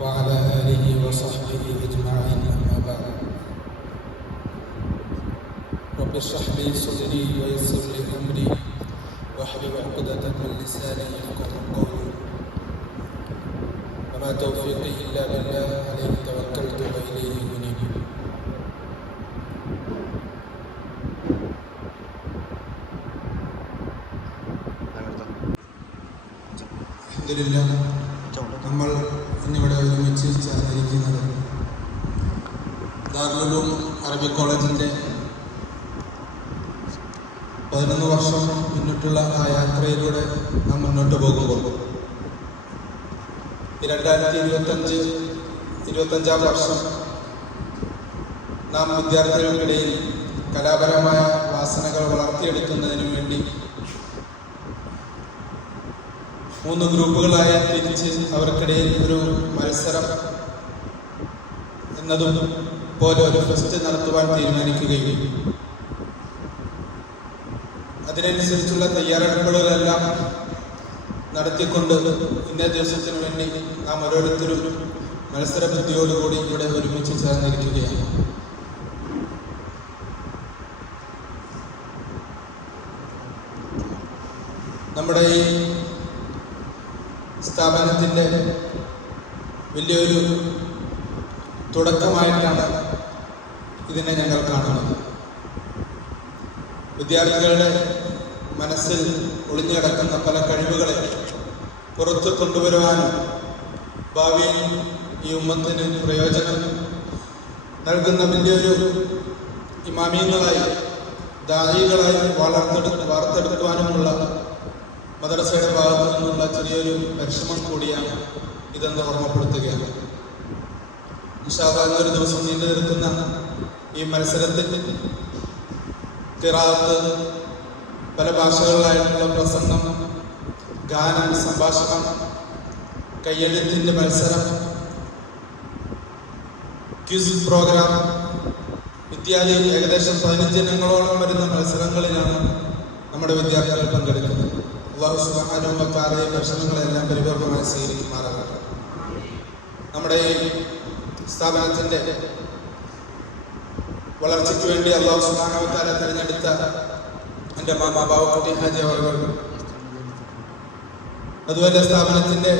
وعلى آله وصحبه أجمعين أما بعد رب اشرح لي صدري ويسر لي أمري واحلل عقدة من لساني يفقهوا قولي وما توفيقي إلا بالله عليه توكلت وإليه أنيب. അൽഹംദുലില്ലാഹ്, നമ്മൾ ഇന്നിവിടെ ഒരുമിച്ച് ചേർന്നിരിക്കുന്നത് ദാറുൽ ഉലൂം അറബിക് കോളേജിൻ്റെ 11 വർഷം മുന്നിട്ടുള്ള ആ യാത്രയിലൂടെ നാം മുന്നോട്ട് പോകുമ്പോൾ 2025-25 വർഷം നാം വിദ്യാർത്ഥികൾക്കിടയിൽ കലാപരമായ വാസനകൾ വളർത്തിയെടുക്കുന്നതിനു വേണ്ടി 3 ഗ്രൂപ്പുകളായി തിരിച്ച് അവർക്കിടയിൽ ഒരു മത്സരം എന്നതും പോലെ ഒരു ഫെസ്റ്റ് നടത്തുവാൻ തീരുമാനിക്കുകയും അതിനനുസരിച്ചുള്ള തയ്യാറെടുപ്പുകളെല്ലാം നടത്തിക്കൊണ്ട് ഇന്നേ ദിവസത്തിനു വേണ്ടി നാം ഓരോരുത്തരും മത്സര ബുദ്ധിയോടുകൂടി ഇവിടെ ഒരുമിച്ച് ചേർന്നിരിക്കുകയാണ്. നമ്മുടെ ഈ സ്ഥാപനത്തിൻ്റെ വലിയൊരു തുടക്കമായിട്ടാണ് ഇതിനെ ഞങ്ങൾ കാണുന്നത്. വിദ്യാർത്ഥികളുടെ മനസ്സിൽ ഒളിഞ്ഞുകിടക്കുന്ന പല കഴിവുകളെ പുറത്തു കൊണ്ടുവരുവാനും ഭാവിയിൽ ഈ ഉമ്മത്തിന് പ്രയോജനം നൽകുന്ന വലിയൊരു ഇമാമിയങ്ങളായി ദാഇകളായി വാർത്തെടുക്കുവാനുമുള്ള മദ്രസയുടെ ഭാഗത്തു നിന്നുള്ള ചെറിയൊരു പരിശ്രമം കൂടിയാണ് ഇതെന്ന് ഓർമ്മപ്പെടുത്തുകയാണ്. ഇൻഷാ അല്ലാഹ് ഒരു ദിവസം നീണ്ടു നിൽക്കുന്ന ഈ മത്സരത്തിൽ ഖിറാഅത്ത്, പല ഭാഷകളിലായിട്ടുള്ള പ്രസംഗം, ഗാനം, സംഭാഷണം, കയ്യെഴുത്തിൻ്റെ മത്സരം, ക്വിസ് പ്രോഗ്രാം ഇത്യാദി ഏകദേശം 15 ഇനങ്ങളോളം വരുന്ന മത്സരങ്ങളിലാണ് നമ്മുടെ വിദ്യാർത്ഥികൾ പങ്കെടുക്കുന്നത്. അല്ലാഹു സുബ്ഹാനഹു വ തആല ഈ പ്രശ്നങ്ങളെല്ലാം പരിപൂർണമായി സ്വീകരിക്കുമാറാകട്ടെ. നമ്മുടെ ഈ സ്ഥാപനത്തിൻ്റെ വളർച്ചയ്ക്ക് വേണ്ടി അല്ലാഹു സുബ്ഹാനഹു വ തആല തിരഞ്ഞെടുത്ത എൻ്റെ മാമ ബാവക്കുട്ടി ഹാജി അവർ, അതുപോലെ സ്ഥാപനത്തിൻ്റെ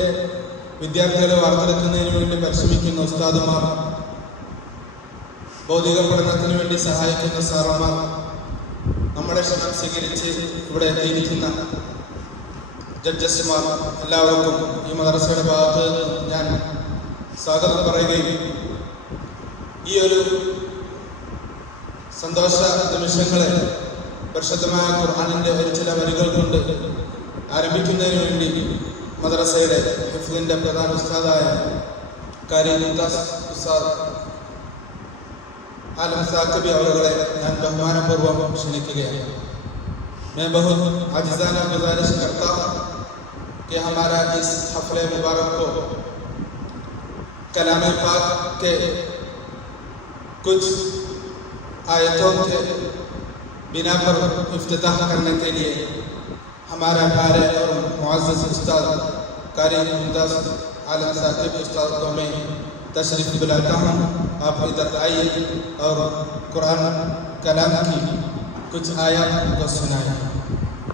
വിദ്യാർത്ഥികളെ വാർത്തെടുക്കുന്നതിന് വേണ്ടി പരിശ്രമിക്കുന്ന ഉസ്താദുമാർ, ഭൗതിക പഠനത്തിന് വേണ്ടി സഹായിക്കുന്ന സാറന്മാർ, നമ്മുടെ ക്ഷണം സ്വീകരിച്ച് ഇവിടെ എത്തിയിരിക്കുന്ന ജഡ്ജസ്മാർ, എല്ലാവർക്കും ഈ മദ്രസയുടെ ഭാഗത്ത് ഞാൻ സ്വാഗതം പറയുകയും ഈ ഒരു സന്തോഷ നിമിഷങ്ങളെ പരിശുദ്ധമായ ഖുർആനിൻ്റെ ഒരു ചില വരികൾ കൊണ്ട് ആരംഭിക്കുന്നതിന് വേണ്ടി മദ്രസയുടെ ഹിഫ്ളിൻ്റെ പ്രധാന ഉസ്താദായ ഖാരി മുംതാസ് ഉസ്താദ് आलम साकबी അവരെ ഞാൻ ബഹുമാനപൂർവ്വം ക്ഷണിക്കുകയാണ്. मैं बहुत आजिज़ाना गुजारिश करता हूँ कि हमारा इस हफ़्ले मुबारक को कलाम पाक के कुछ आयतों के बिना पर इफ्तिताह करने के लिए हमारा प्यारे और मुअज़्ज़ज़ उस्ताद क़ारी मुमताज़ आलम साकबी उस्ताद को मैं तशरीफ़ बुलाता हूँ. आप इधर आइए और कुरान कलाम की कुछ आयत को सुनाएं.